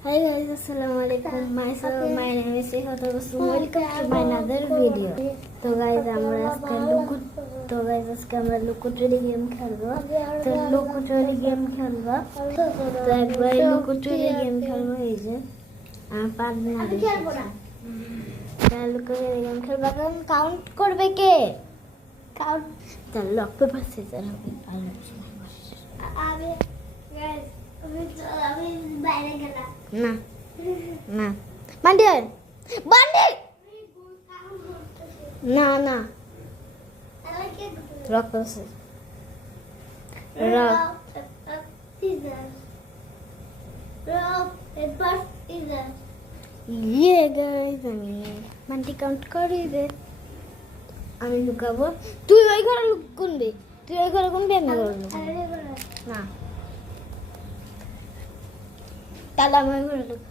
Hi guys, Assalamualaikum. My name is Sihat Abbas. Welcome to my another video. তো guys আমরা আজকে লুকোচুরি game খেলবো। তো লুকোচুরি গেম খেলবো। তো একবার লুকোচুরি গেম খেলবো এই যে আমি পারবো না। খেলবো না। তাহলে লুকোচুরি গেম খেলবো। এখন কাউন্ট করবে কে? কাউন্ট তাহলে লক পেপার সিজার হবে। আমি guys আমি বাইরে গেলাম। না না বান্ডিল বান্ডিল না না rock paper rock paper scissor ইয়ে গাইস আমি মানটি কাউন্ট করি দে। আমি লুকাবো, তুই ওই ঘরে লুকাবি। তুই ওই ঘরে কোন বের না করবি না, তাহলে আমি ওই ঘরে লুকাবো।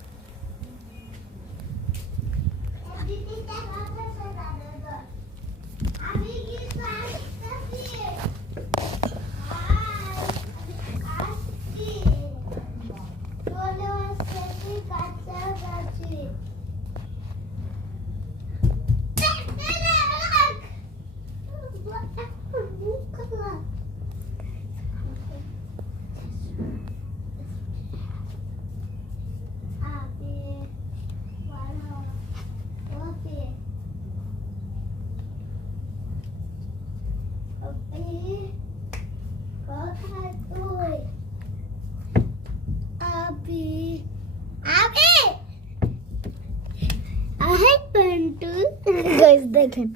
দেখেন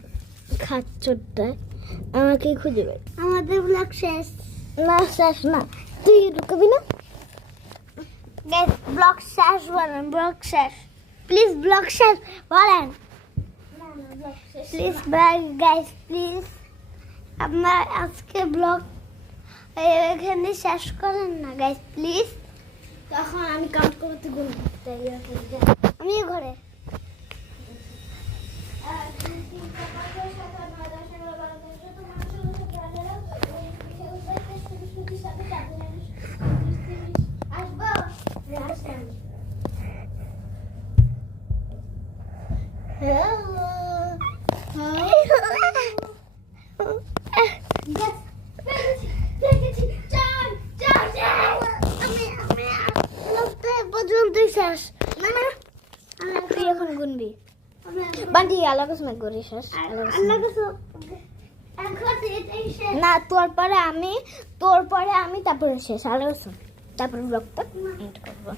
খাচ্চরটা আমাকে খুঁজে পাই। আমাদের ব্লগ শেষ না, শেষ না, তুই ঢুকবি না। ব্লগ শেষ বলেন, ব্লগ শেষ প্লিজ, ব্লগ শেষ বলেন প্লিজ গাইস প্লিজ। আপনার আজকে ব্লগ এখানে শেষ করেন না গাইস প্লিজ। তখন আমি কাউন্ট করতে বলবো। আমি ঘরে তুই এখন গুনবি বান্টি আল্লাহ কসম করিস না, তোর পরে আমি তারপরে শেষ আল্লাহ কসম, তারপরে ব্লগটা এন্ড করবো।